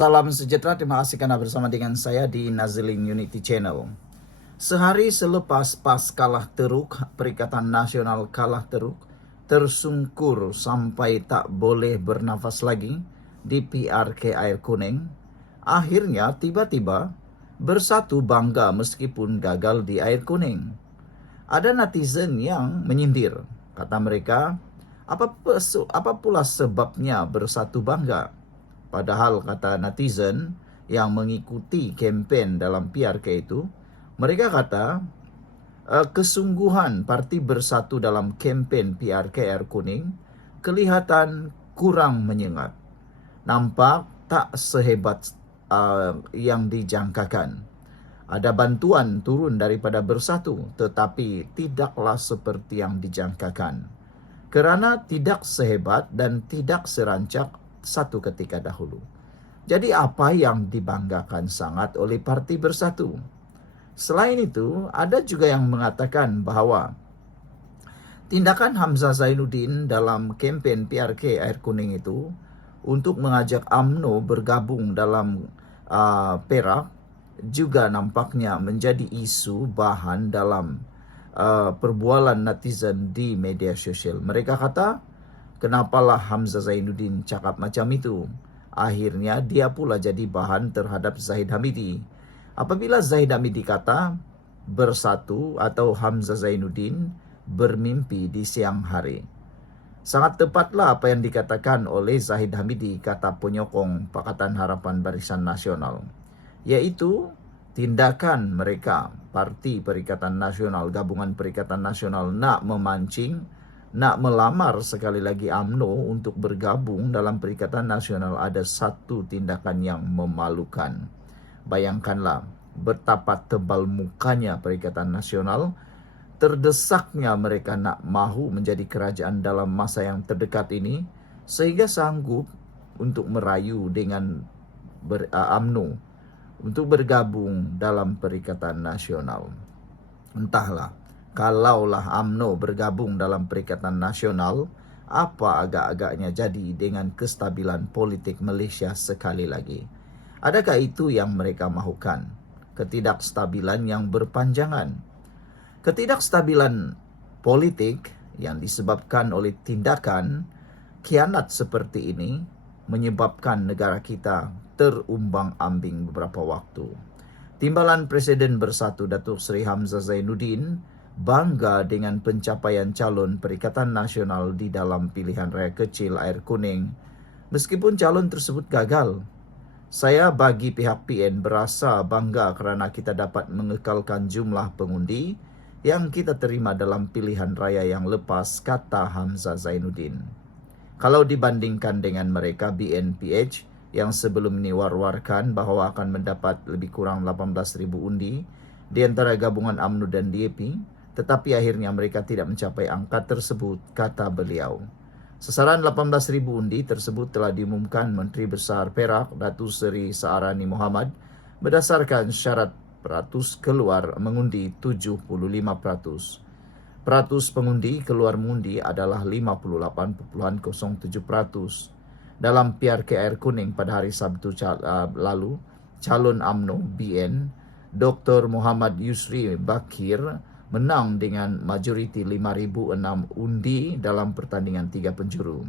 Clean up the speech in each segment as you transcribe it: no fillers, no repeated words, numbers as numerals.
Salam sejahtera, terima kasih karena bersama dengan saya di Nazilin Unity Channel. Sehari selepas PAS kalah teruk, Perikatan Nasional kalah teruk, tersungkur sampai tak boleh bernafas lagi di PRK Air Kuning, akhirnya tiba-tiba bersatu bangga meskipun gagal di Air Kuning. Ada netizen yang menyindir, kata mereka, apa pula sebabnya bersatu bangga? Padahal kata netizen yang mengikuti kempen dalam PRK itu, mereka kata kesungguhan parti bersatu dalam kempen PRK Air Kuning kelihatan kurang menyengat. Nampak tak sehebat yang dijangkakan. Ada bantuan turun daripada bersatu, tetapi tidaklah seperti yang dijangkakan. Kerana tidak sehebat dan tidak serancak satu ketika dahulu. Jadi apa yang dibanggakan sangat oleh Parti Bersatu? Selain itu, ada juga yang mengatakan bahawa tindakan Hamzah Zainuddin dalam kempen PRK Air Kuning itu untuk mengajak UMNO bergabung dalam Perak juga nampaknya menjadi isu bahan dalam perbualan netizen di media sosial. Mereka kata, kenapalah Hamzah Zainuddin cakap macam itu? Akhirnya dia pula jadi bahan terhadap Zahid Hamidi. Apabila Zahid Hamidi kata bersatu atau Hamzah Zainuddin bermimpi di siang hari. Sangat tepatlah apa yang dikatakan oleh Zahid Hamidi, kata penyokong Pakatan Harapan Barisan Nasional, yaitu tindakan mereka, Parti Perikatan Nasional, Gabungan Perikatan Nasional, nak memancing, nak melamar sekali lagi UMNO untuk bergabung dalam Perikatan Nasional ada satu tindakan yang memalukan. Bayangkanlah betapa tebal mukanya Perikatan Nasional, terdesaknya mereka nak mahu menjadi kerajaan dalam masa yang terdekat ini, sehingga sanggup untuk merayu dengan UMNO untuk bergabung dalam Perikatan Nasional. Entahlah, kalaulah UMNO bergabung dalam Perikatan Nasional, apa agak-agaknya jadi dengan kestabilan politik Malaysia sekali lagi? Adakah itu yang mereka mahukan? Ketidakstabilan yang berpanjangan. Ketidakstabilan politik yang disebabkan oleh tindakan khianat seperti ini menyebabkan negara kita terumbang-ambing beberapa waktu. Timbalan Presiden Bersatu Datuk Seri Hamzah Zainuddin bangga dengan pencapaian calon Perikatan Nasional di dalam pilihan raya kecil Air Kuning, meskipun calon tersebut gagal. Saya bagi pihak PN berasa bangga kerana kita dapat mengekalkan jumlah pengundi yang kita terima dalam pilihan raya yang lepas, kata Hamzah Zainuddin. Kalau dibandingkan dengan mereka BNPH yang sebelum ini war-warkan bahawa akan mendapat lebih kurang 18,000 undi di antara gabungan UMNO dan DAP, tetapi akhirnya mereka tidak mencapai angka tersebut, kata beliau. Sasaran 18,000 undi tersebut telah diumumkan Menteri Besar Perak, Datuk Seri Saarani Mohamad, berdasarkan syarat peratus keluar mengundi 75%. Peratus pengundi keluar mengundi adalah 58.07%. Dalam PRK Air Kuning pada hari Sabtu lalu, calon UMNO BN Dr. Muhammad Yusri Bakir menang dengan majoriti 5,006 undi dalam pertandingan 3 penjuru.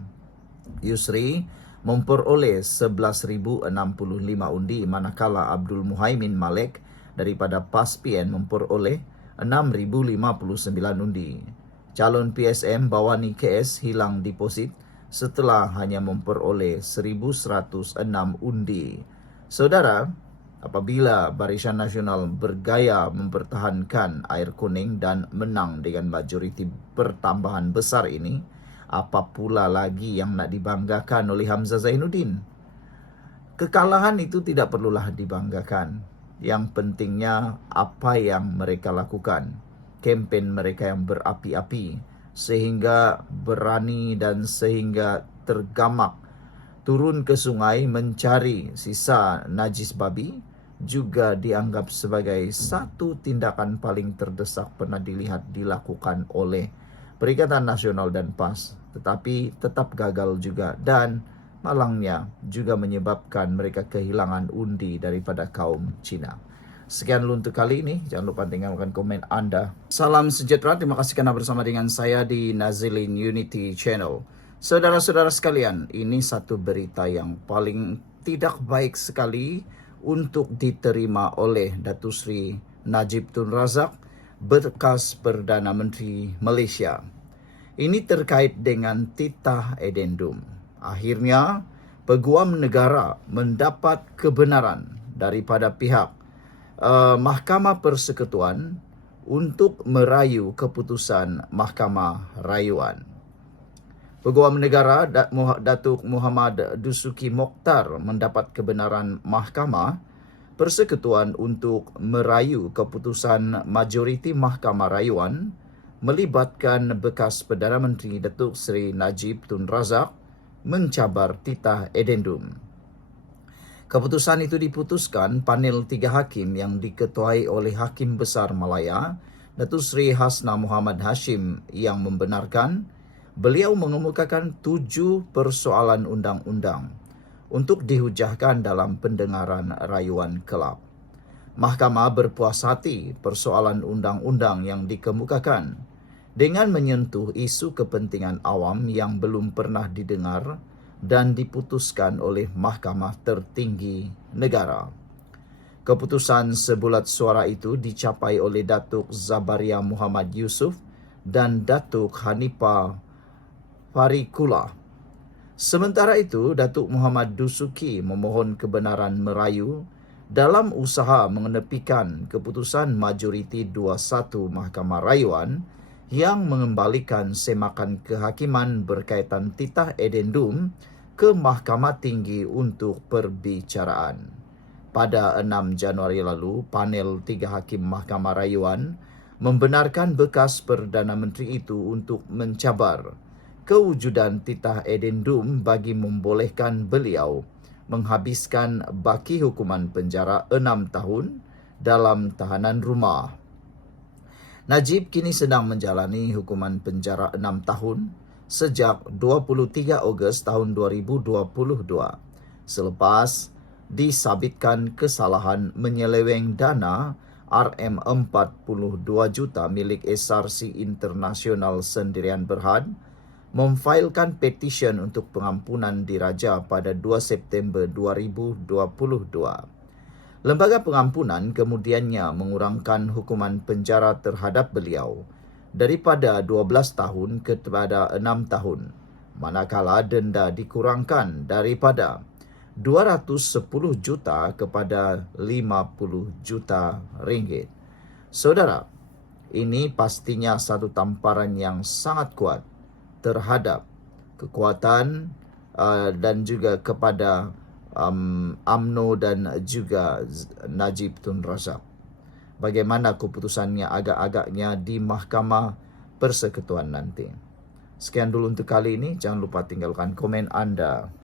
Yusri memperoleh 11,065 undi, manakala Abdul Muhaimin Malik daripada PAS PN memperoleh 6,059 undi. Calon PSM Bawani KS hilang deposit setelah hanya memperoleh 1,106 undi. Saudara, apabila Barisan Nasional bergaya mempertahankan Air Kuning dan menang dengan majoriti pertambahan besar ini, apa pula lagi yang nak dibanggakan oleh Hamzah Zainuddin? Kekalahan itu tidak perlulah dibanggakan. Yang pentingnya apa yang mereka lakukan. Kempen mereka yang berapi-api sehingga berani dan sehingga tergamak turun ke sungai mencari sisa najis babi juga dianggap sebagai satu tindakan paling terdesak pernah dilihat dilakukan oleh Perikatan Nasional dan PAS, tetapi tetap gagal juga dan malangnya juga menyebabkan mereka kehilangan undi daripada kaum Cina. Sekian dulu untuk kali ini. Jangan lupa tinggalkan komen Anda. Salam sejahtera. Terima kasih karena bersama dengan saya di Nazilin Unity Channel. Saudara-saudara sekalian, ini satu berita yang paling tidak baik sekali untuk diterima oleh Datuk Seri Najib Tun Razak, bekas Perdana Menteri Malaysia. Ini terkait dengan titah addendum. Akhirnya, Peguam Negara mendapat kebenaran daripada pihak Mahkamah Persekutuan untuk merayu keputusan Mahkamah Rayuan. Peguam Negara Datuk Muhammad Dusuki Mokhtar mendapat kebenaran Mahkamah Persekutuan untuk merayu keputusan majoriti Mahkamah Rayuan melibatkan bekas Perdana Menteri Datuk Seri Najib Tun Razak mencabar titah addendum. Keputusan itu diputuskan panel 3 hakim yang diketuai oleh Hakim Besar Malaya, Datuk Seri Hasna Muhammad Hashim yang membenarkan beliau mengemukakan 7 persoalan undang-undang untuk dihujahkan dalam pendengaran rayuan kelab. Mahkamah berpuas hati persoalan undang-undang yang dikemukakan dengan menyentuh isu kepentingan awam yang belum pernah didengar dan diputuskan oleh Mahkamah Tertinggi Negara. Keputusan sebulat suara itu dicapai oleh Datuk Zabaria Muhammad Yusof dan Datuk Hanifah Farikula. Sementara itu, Datuk Muhammad Dusuki memohon kebenaran merayu dalam usaha mengenepikan keputusan majoriti 21 Mahkamah Rayuan yang mengembalikan semakan kehakiman berkaitan titah addendum ke Mahkamah Tinggi untuk perbicaraan. Pada 6 Januari lalu, panel 3 hakim Mahkamah Rayuan membenarkan bekas Perdana Menteri itu untuk mencabar kewujudan titah addendum bagi membolehkan beliau menghabiskan baki hukuman penjara 6 tahun dalam tahanan rumah. Najib kini sedang menjalani hukuman penjara 6 tahun sejak 23 Ogos tahun 2022 selepas disabitkan kesalahan menyeleweng dana RM42 juta milik SRC Internasional Sendirian Berhad, memfailkan petisyen untuk pengampunan diraja pada 2 September 2022. Lembaga pengampunan kemudiannya mengurangkan hukuman penjara terhadap beliau daripada 12 tahun kepada 6 tahun, manakala denda dikurangkan daripada 210 juta kepada 50 juta ringgit. Saudara, ini pastinya satu tamparan yang sangat kuat terhadap kekuatan dan juga kepada UMNO dan juga Najib Tun Razak. Bagaimana keputusannya agak-agaknya di Mahkamah Persekutuan nanti. Sekian dulu untuk kali ini. Jangan lupa tinggalkan komen Anda.